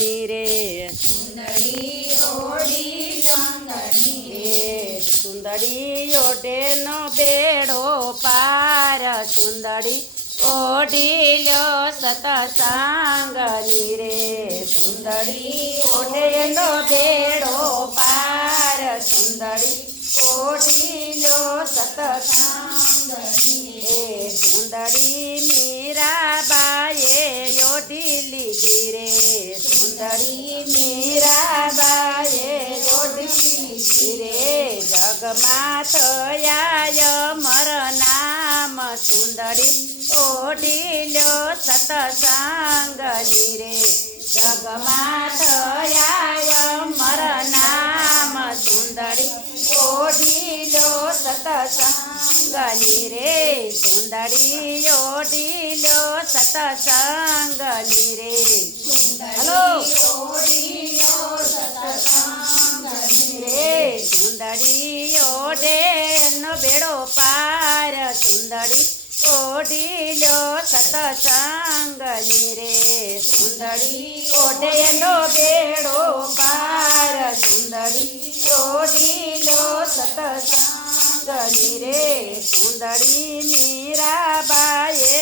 रे सुंदरी ओढ़ी लंदनी सुंदरी ओढ़े नो बेड़ो पार सुंदरी ओढ़ी लो सतसंगनी रे सुंदरी ओढ़े नो बेड़ो पार सुंदरी ओढ़ी लो सतसंगनी रे सुंदरी मीरा बाये ओढ़ी लीधी रे सुंदरी मीरा बाये ओढ़ी लीधी रे जगमाथयाय मर नाम सुंदरी ओढ़ी लो सतसंगनी रे जगमाथयाय मर नाम सुंदरी ओढ़ी लो सतसंगनी रे सुंदरी ओढ़ी लो सतसंगनी रे हेलो रे सुंदरी ओढ़े नो बेड़ो पार सुंदरी ओढ़ी लो सतसंगनी रे सुंदरी ओढ़े लो बेड़ो पार सुंदरी ओढ़ी लो सतसंगनी रे सुंदरी मीरा बाये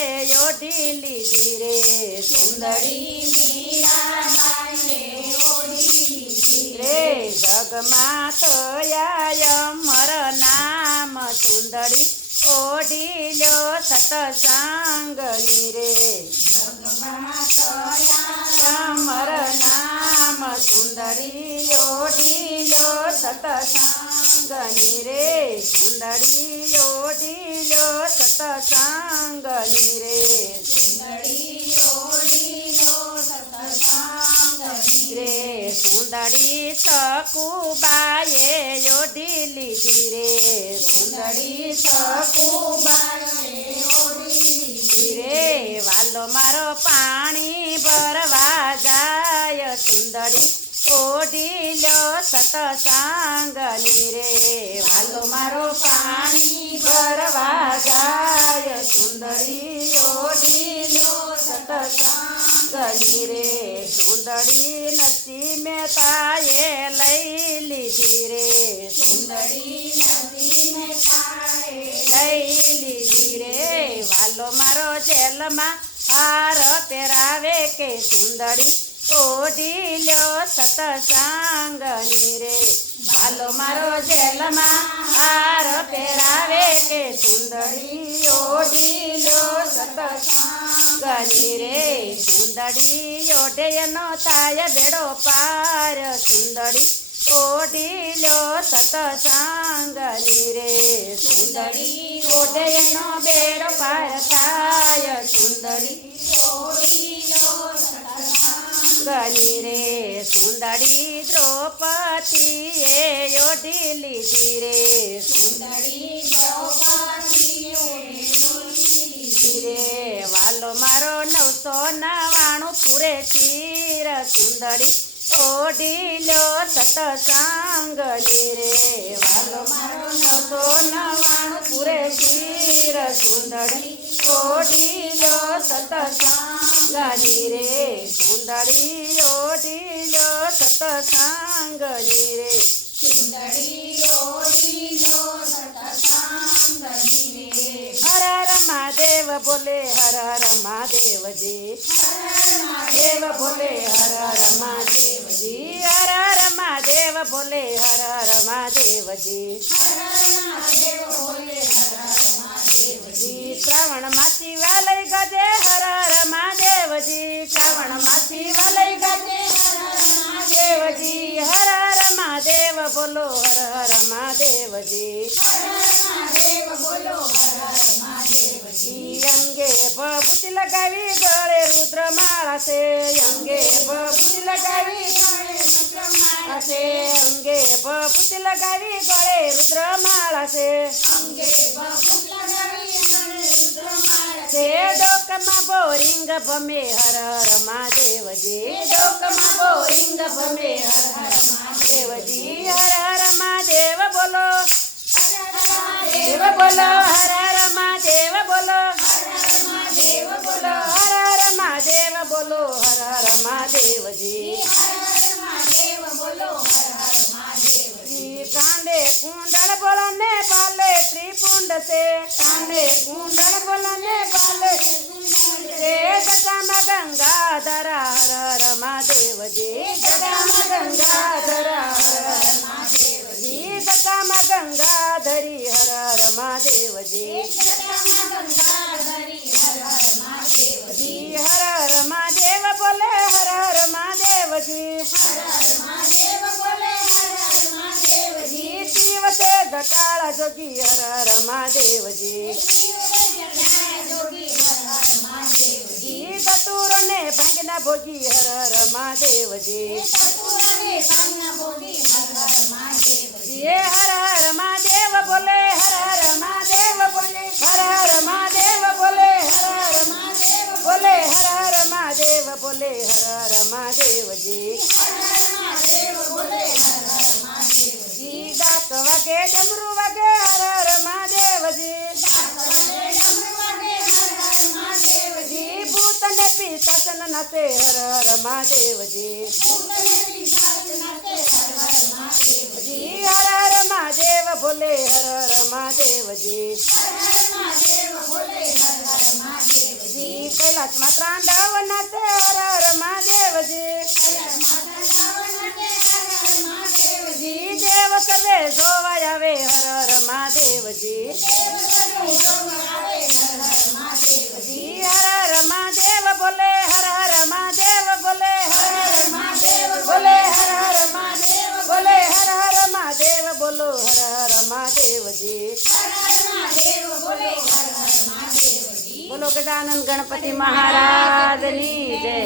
ओढ़ी लीधी रे सुंदरी मीरा बाये ओढ़ी लीधी रे जगमाथयाय मर नाम सुंदरी ओढ़ी लो सतसंगनी रे जगमाथयाय मर नाम सुंदरी ओढ़ी लो सतसंगनी रे सुंदरी ओढ़ी लो सतसंगनी रे सुंदरी ओढ़ी लो सतसंगनी रे सुंदरी सकुबाये ओढ़ी लीधी रे सुंदरी सकुबाये ओढ़ी लीधी रे वालो मारो पानी भरवा जाय सुंदरी ओढ़ी लो सतसंगनी रे वालो मारो पानी भरवा जाय सुंदरी ओढ़ी लो सतसंगनी रे सुंदरी नसी में ताये लई लीधी रे सुंदरी नसी में ताये लई लीधी रे वालो मारो जेल मा हार पेरावे के सुंदरी ओढ़ी लो सतसंगनी रे वालो मारो जेल मा हार पेरावे के सुंदरी ओढ़ी लो सतसंगनी रे सुंदरी ओढ़े नो ताय बेड़ो पार सुंदरी ओढ़ी लो सतसंगनी रे सुंदरी ओढ़े नो बेड़ो पार ताय सुंदरी ओढ़ी लो सतसंगनी रे सुंदरी द्रौपदी ये ओढ़ी लीधी रे सुंदरी द्रौपदी रे वालो मारो 999 पूरे चीर सुंदरी ओढ़ी लो सतसंगनी रे वालो मारो 999 पूरे चीर सुंदरी ओढ़ी लो सतसंगनी रे सुंदरी ओढ़ी लो सतसंगनी रे सुंदरी ओढ़ी लो सतसंगनी रे हर हर महादेव बोले हर हर महादेव जी हर हर महादेव बोले हर हर महादेव जी हर हर महादेव बोले हर हर महादेव जी हर हर महादेव बोले हर हर महादेव जी श्रावण मासी वाले गजे हर हर महादेव जी श्रावण मासी वाले गजे हर हर महादेव जी हर हर महादेव बोलो हर हर महादेव जी हर हर महादेव बोलो हर हर महादेव जी अंगे बबूती लगावी गळे रुद्रमाळा से अंगे बबूती लगावी गळे रुद्रमाळा से अंगे बबूती लगावी गळे रुद्रमाळा से अंगे बबूती लगावी गळे रुद्रमाळा से डोकमा बोरिंग भमे हर हर महादेव जी डोकमा बोरिंग भमे हर हर महादेव जी हर हर महादेव बोलो देव बोलो हर हर महादेव बोलो हर हर महादेव बोलो हर हर महादेव बोलो हर हर महादेव जी કુંડ છે કાને કુંડળ બોલને બાલે રે જટામાં ગંગાધર હર હર મહાદેવજી જટામાં ગંગાધર હર હર મહાદેવજી જટામાં ગંગાધરી હર હર મહાદેવજી જી હર હર મહાદેવ બોલે હર હર મહાદેવજી જી શિવ છે જટાળા જોગી હર હર મહાદેવજી જી ચતુર ને ભંગના ભોગી હર હર મહાદેવજી જી હર હર મહાદેવ બોલે હર હર મહાદેવ બોલે હર હર મહાદેવ બોલે હર હર મહાદેવ બોલે હર હર મહાદેવ બોલે હર હર મહાદેવજી જી ડાક વાગે ડમરુ વાગે હર હર મહાદેવજી જી ભૂત ને પિશાચ નસે હર હર મહાદેવજી જી હર હર મહાદેવ બોલે હર હર મહાદેવજી જી કૈલાસમાં ત્રાંડવ નાચે હર હર મહાદેવજી જી દેવ સર્વે જોવા આવે હર હર મહાદેવજી જી હર હર મહાદેવ બોલે હર હર મહાદેવ બોલે હર હર મહાદેવ બોલે હર હર મહાદેવ બોલે હર હર મહાદેવ બોલો હર હર મહાદેવજી બોલો ગજાનંદ ગણપતિ મહારાજની જય